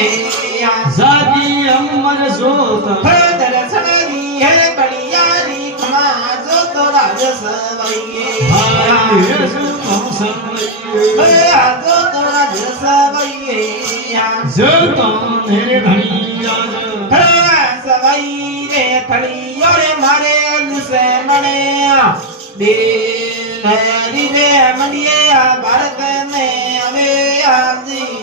जागी अमर जोत दर्शनी है बलियारी खमा जो तो राज सवैये जो तो राज सवैये जो तो मेरे धनी राज सवैये रे थड़ी और मारे से मने दे हरी रे मनिए भारत में अवे आजी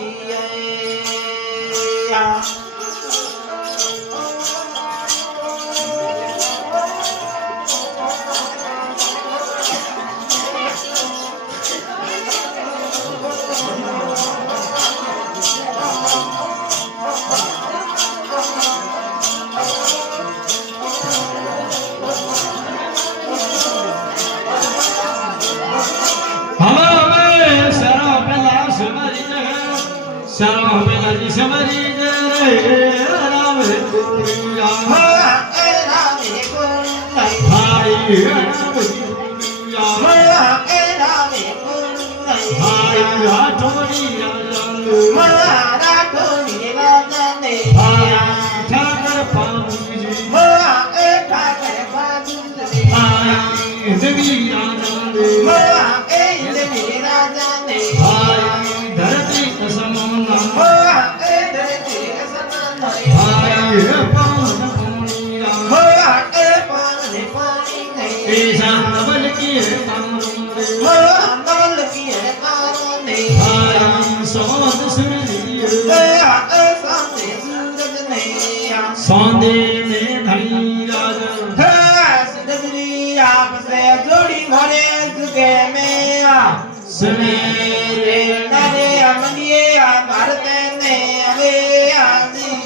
शरण बेलाजी समरी रे राम रे कुरिया राम रे कुरिया भाई राम कुरिया राम रे कुरिया भाई राठौरी राजन राठौरी राजन भाई ठाकर पाजी ठाकर पाजी भाई देवी राजन देवी राजन भाई धरती कसम सौंदे में धनी राजा आपसे जोड़ी भरे सुखे में सवेरे नरे अमनिए भारत में अवे आजी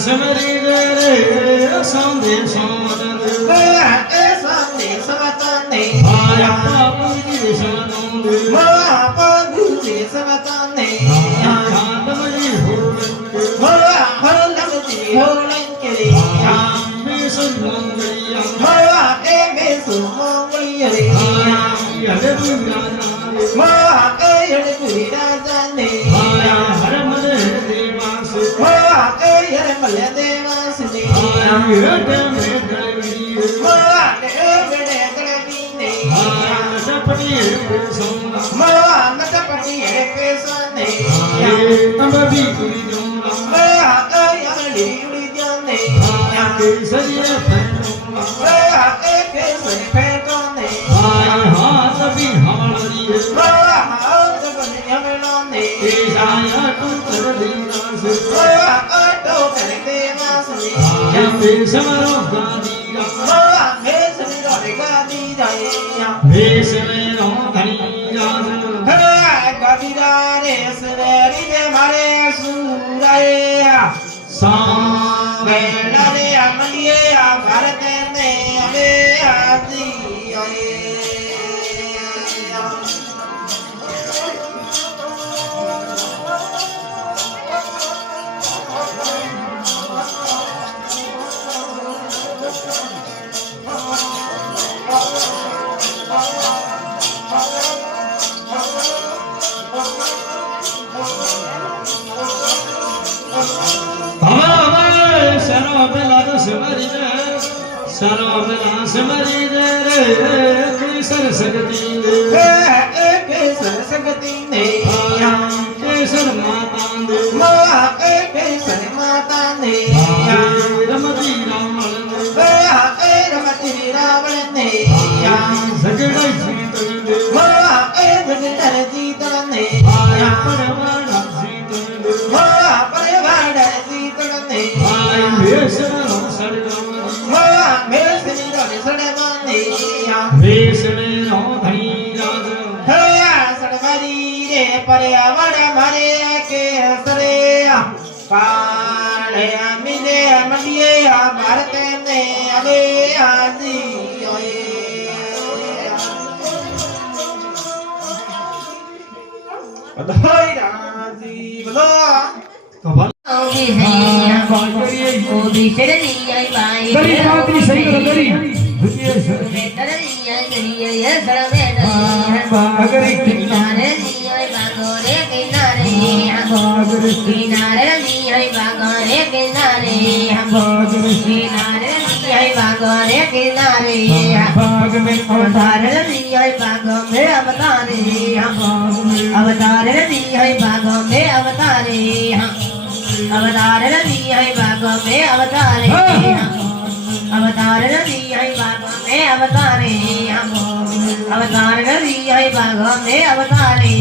समरी रे सौंदे सौंदे सौंदे सवतने आया पापी सवतने महापापी सवतने आत्मजी होलंके में सुमंगलिया में सुमंगलिया यदि राजा राजने हरमल देवास हरमल देवास भारत में अवे आजी समरी रे केसर सकती केसर सकती ने केसर माता ने केसर माता ने रमती रावण रमती रावण ने झगड़े जीतन झगड़े जीतन ने परवाड़ जीतन ने भेषण पर्यावरण मरे के सरे કાળે આમીને મંડીએ આ ભારતે ને હવે આજી બધાય રાજી બોલો તો ભલે કોણ કરીએ દરી પાતી સંગર દરી દુનિયા બાગરી કિનારે बाग में अवतार दिया बाग में अवतारे अवतार दिया बाग में अवतारे अवतार दिया बाग में अवतारे अवतार दिया बाग में अवतारे अवतार दिया बाग में अवतारे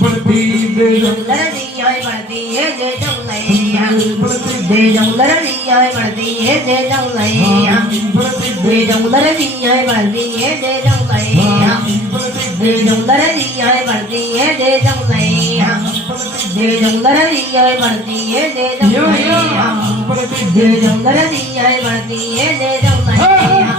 पड़ती दे जंगल दिया पड़ती है जय जंगलैया दे जंगल दिया पड़ती है जय जंगलैया दे जंगल दिया पड़ती है जय जंगलैया दे जंगल दिया पड़ती है जय जंगलैया दे जंगल दिया पड़ती है जय जंगलैया दे जंगल दिया पड़ती है जय जंगलैया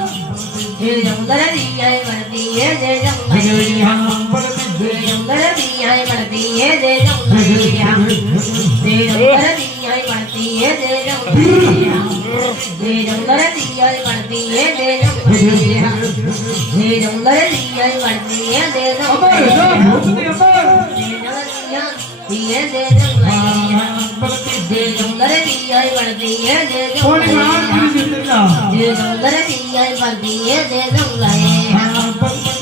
दे जंगल दिया पड़ती है जय जंगलैया दे जंगल दिया पड़ती है जय जंगलैया दे जंगल दिया पड़ती है जय जंगलैया दे जंगल दिया पड़ती है जय जंगलैया दे जंगल दिया पड़ती है जय अमर जंगलैया भूतनी अमर दिए जय जंगलैया दे जंगल दिया पड़ती है जय कोण नाम जंगलैया करी जितना दे जंगल दिया पड़ती है जय जंगलैया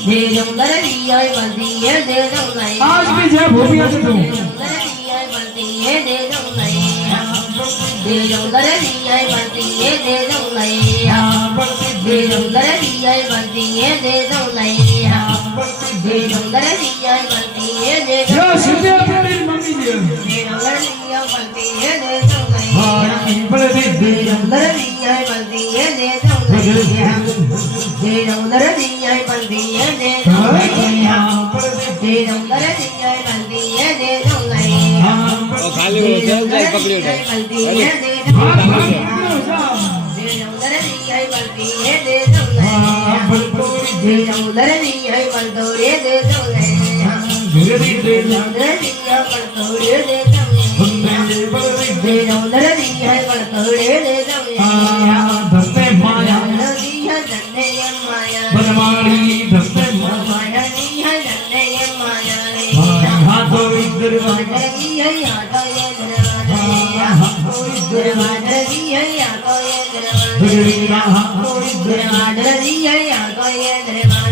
दे जंगल दिया पड़ती है जय जंगलैया आज भी जय भूमिया से तू जंगल दिया पड़ती है जय जंगलैया दे जंगल दिया पड़ती है जय जंगलैया दे जंगल दिया पड़ती है जय जंगलैया दे जंगल दिया पड़ती है जय यो जंगलैया सिद्धे तेरी मम्मी जी दे जंगल दिया पड़ती है जय जंगलैया पड़ती दे जंगल दिया पड़ती है जय जंगलैया दे जंगल दिया पड़ती है जय जंगलैया दे जंगल दिया पड़ती है जय जंगलैया खाली हो जाए जाए पकड़ियो जाए पड़ती है जय हाथ जंगलैया हाथ दे जंगल दिया पड़ती है जय जंगलैया दे जंगल दिया पड़तोड़े जय जंगलैया धीरे दे जंगल दिया पड़तोड़े जय जंगलैया दे जंगल दिया पड़तोड़े जय जंगलैया धरते माया दिया जन्ने माया बनवाड़ी धरते माया दिया जन्ने माया रे हाथों इधर दरवाजा की है आटा ये दरवाजा दरवाजा की है आटा ये दरवाजा दरवाजा की है आटा ये दरवाजा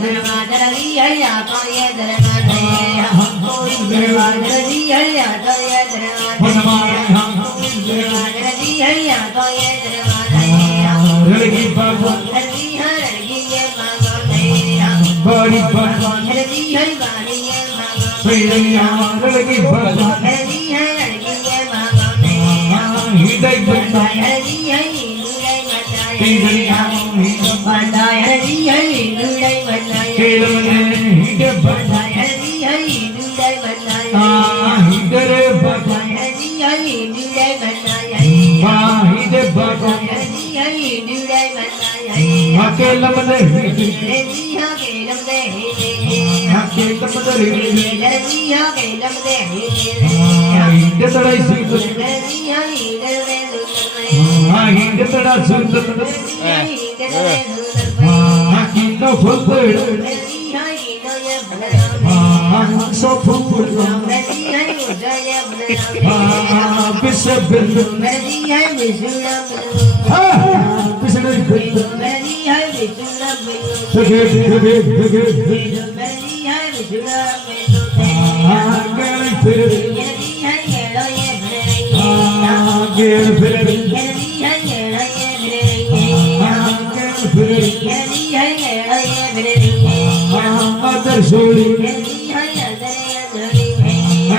दरवाजा की है आटा ये दरवाजा दरवाजा की है आटा ये दरवाजा दरवाजा की है आटा ये दरवाजा लड़की भगवान लड़की है लड़की ये मांगो मेरा बड़ी भगवान लड़की है बाड़ी ये मांगो प्रिया लड़की भगवान लड़की है लड़की ये मांगो मेरा हृदय भगवान हरदी है हिंदुलाई बनाए केलिया बनाए हरदी है हिंदुलाई बनाए केलमने हृदय भगवान हरदी है हिंदुलाई बनाए हृदय भगवान हरदी है हिंदुलाई बनाए हृदय भगवान हरदी है हिंदुलाई बनाए केलमने हृदय हरदी है केलम दे केलमने हृदय हरदी है केलम दे हृदय तड़ाई सुंदर हरदी है हिंदुलाई दे हृदय तड़ा सुंदर किन्नो फुलपड़ सो फुलपड़ पिसे बिंदु पिसने बिंदु सगे सगे सगे गेल फिर गेल फिर अदर सोली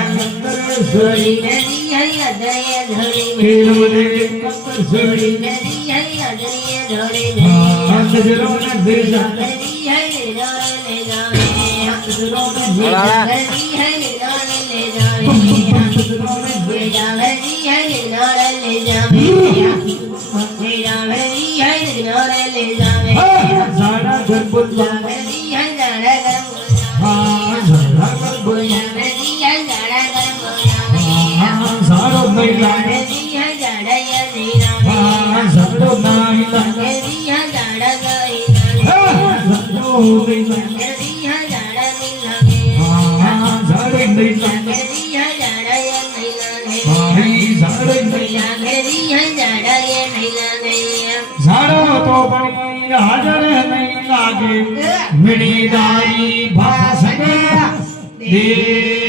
अदर सोली केलमने अदर सोली अंधजरों देजा ले જાગરજી હે નિનાળ લે જાવે હે જાગરજી હે નિનાળ લે જાવે ઝાડા ગરબુલ જાગરજી હે જાડા ગરમ હા ઝાડા ગરબુલ જાગરજી હે જાડા ગરમ જાવે હા ઝાડો નહીં લાગે જાગરજી હે જાડા યા નહીં હા લાગે ઝાડો નહીં લાગે જાગરજી હે જાડા નહીં લાગે ઝાડો નહીં લાગે જાગરજી હે જાડા નહીં લાગે હા ઝાડો નહીં લાગે જાગરજી હે જાડા યા નહીં લાગે હા ઝાડો નહીં જાગરજી હે જાડા યા નહીં લાગે ઝાડો તો પણ હાજર નહીં લાગે મીણી દારી ભાષણ દે